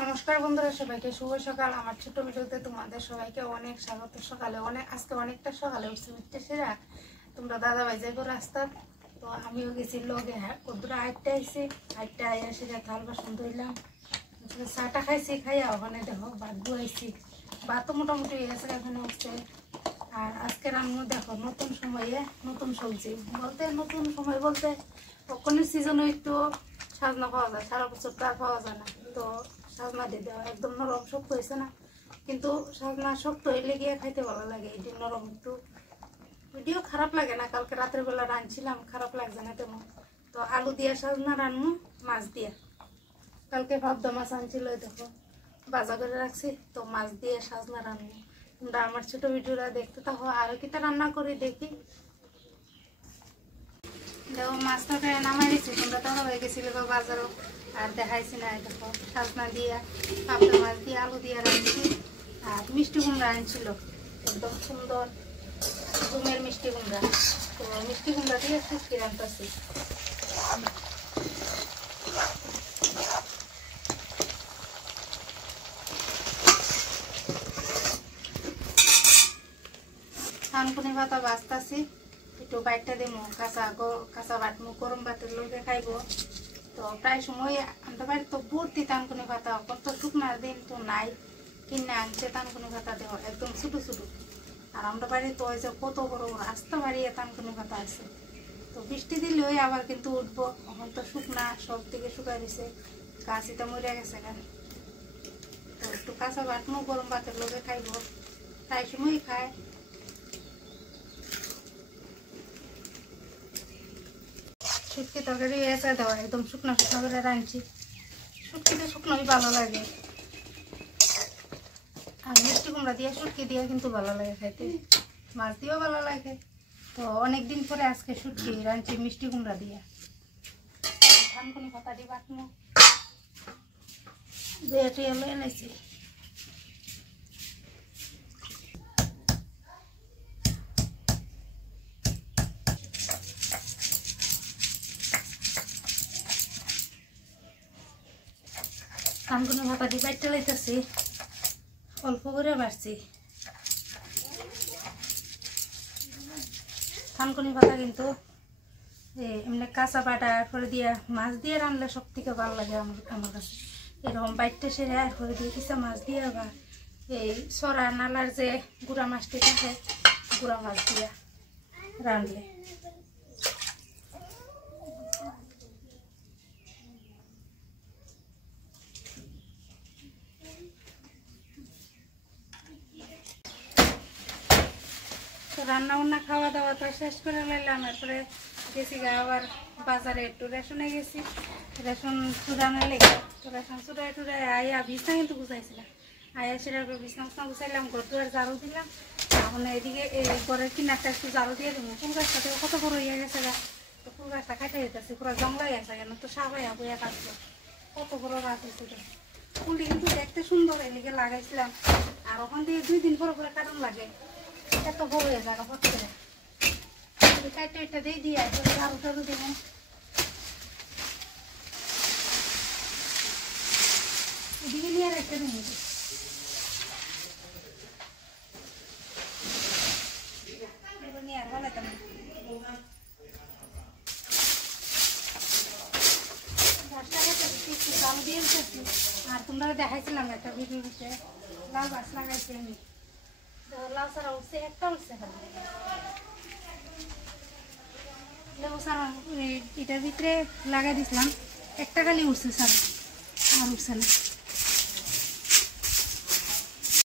নমস্কার বন্ধুরা, সবাইকে শুভ সকাল। আমার ছোট ভিডিওতে তোমাদের সবাইকে অনেক স্বাগত। সকালে আজকে অনেকটা সকালে উঠছি, উঠতে সেরা তোমরা দাদা ভাই যাইব রাস্তা, তো আমিও গেছি লগে। কদ্দুরা 8টা আইসি, 8টা আইয়া সেরা থাল বাসন ধুইলাম, চাটা খাইছি। খাইয়া ওখানে দেখো ভাত বুয়াইছি, ভাতও মোটামুটি হয়ে গেছে, এখানে উঠছে। আর আজকে রান্না দেখো নতুন সময়ে নতুন সবজি বলতে, নতুন সময় বলতে কখনই সিজনে একটু সাজনা পাওয়া যায়, সারা বছর তা পাওয়া যায় না। তো সাজনা দিয়ে দেওয়া একদম নরম শক্ত হয়েছে না, কিন্তু সাজনা শক্ত হইলে গিয়ে খাইতে ভালো লাগে। এটি নরম একটু ভিডিও খারাপ লাগে না। কালকে রাতের বেলা রাঁধছিলাম, খারাপ লাগছে না তেমন। তো আলু দিয়া সাজনা রান্না, মাছ দিয়া। কালকে ভাবদা মাছ আনছিল, দেখো বাজা করে রাখছি, তো মাছ দিয়ে সাজনা রান্না। তোমরা আমার ছোট ভিডিওটা দেখতে থাকো, আরো কিটা রান্না করে দেখি। দেখো মাছ তরকারি নামাই দিচ্ছি, তোমরা তো হয়ে গেছিল বাজারও, আর দেখাইছি না। দেখো সাজনা দিয়া পাবদা মাছ দিয়ে আলু দিয়ে রাখছি। আর মিষ্টি কুমড়া আনছিল, একদম সুন্দর ঘুমের মিষ্টি কুমড়া। তো মিষ্টি কুমড়া দিয়ে শুটকি রান্নাছি। থানকুনি পাতা বাঁচতাছি, একটু বাইটটা দেবো, কাঁচা বাটমু, গরম ভাতের লোকে খাইব। তো প্রায় সময় আমাদের বাড়ি তো ভর্তি থানকুনি পাতা, কত শুকনার দিন তো নাই, কিনে আনছে থানকুনি পাতা দেওয়া একদম ছোটো ছোটো। আর আমরা বাড়ি তো হয়েছে কত বড় বড় আস্তে বাড়িয়ে থানকুনি পাতা আছে। তো বৃষ্টি দিলে ওই আবার কিন্তু উঠবো, এখন তো শুকনা সব থেকে শুকাই দিছে, গাছিটা মরে গেছে কেন। তো একটু কাঁচা বাটমু, গরম ভাতের লোকে খাইব, প্রায় সময় খায়। শুটকি তরকারি এসে দেওয়া একদম শুকনো শুকনো করে রাঁধছি। শুটকিতে শুকনোই ভালো লাগে, আর মিষ্টি কুমড়া দিয়ে শুটকি দিয়ে কিন্তু ভালো লাগে খাইতে, মাছ দিয়েও ভালো লাগে। তো অনেকদিন পরে আজকে শুটকি রাঁধছি মিষ্টি কুমড়া দিয়ে। থানকুনি পাতা দিয়ে বাটমু, দুইটি এলো এনেছি। থানকুনি পাতা দিয়ে বাইটটা লাইতেছি, অল্প করে বাড়ছি। থানকুনি পাতা কিন্তু এমনি কাঁচা বাটা করে দিয়ে মাছ দিয়ে রান্নলে সব থেকে ভালো লাগে আমার কাছে। এরকম বাইটটা সেরে করে দিয়ে কিছু মাছ দিয়ে, বা এই সরা নালার যে গুঁড়া মাছটি থাকে, গুঁড়া মাছ দিয়ে রাঁধলে। রান্না বান্না খাওয়া দাওয়া তো শেষ করে নিলাম, এরপরে গেছি আবার বাজারে, একটু রেশনে গেছি, রেশন চুরানো লেগে। তো রেশন চুরাই টুরাই আইয়া বিছনা কিন্তু গুছাইছিলাম, আইয়া সেটা বিছনা উছনা গুছাইলাম, ঘর দুয়ার ঝাড়ু দিলাম। এখন এদিকে এই ঘরের কিনারটা একটু ঝাড়ু দিয়ে দেবো। ফুল গাছটা কত বড় হয়ে গেছে গা, তো ফুল গাছটা কাটে যেতেছে, পুরো জঙ্গল গেছে কেন, তো সাবাইয়া বইয়া কাটলো, কত বড় গাছ হয়েছে। ফুলটি কিন্তু দেখতে সুন্দর, এদিকে লাগাইছিলাম। আর ওখান থেকে 2 দিন পরে পরে কাটন লাগে, এত বড় হয়ে যাবে হট করে। কাটটা এটা দিয়ে দিয়ে ঝাড়ু টাড়ু দেবো। এদিকে নিয়ে রেখে দেবো, নিয়ে আর বলে তেমন চাল দিয়ে উঠেছি। আর তোমরা দেখাইছিলাম একটা ভিডিও বিষয়ে, লাউ গাছ লাগাইছি আমি। লাউ ছাড়া উঠছে, একটা উঠছে খালি লেবু ছাড়া। এটার ভিতরে লাগাই দিছিলাম, একটা খালি উঠছে ছাড়া, আর উঠছে না।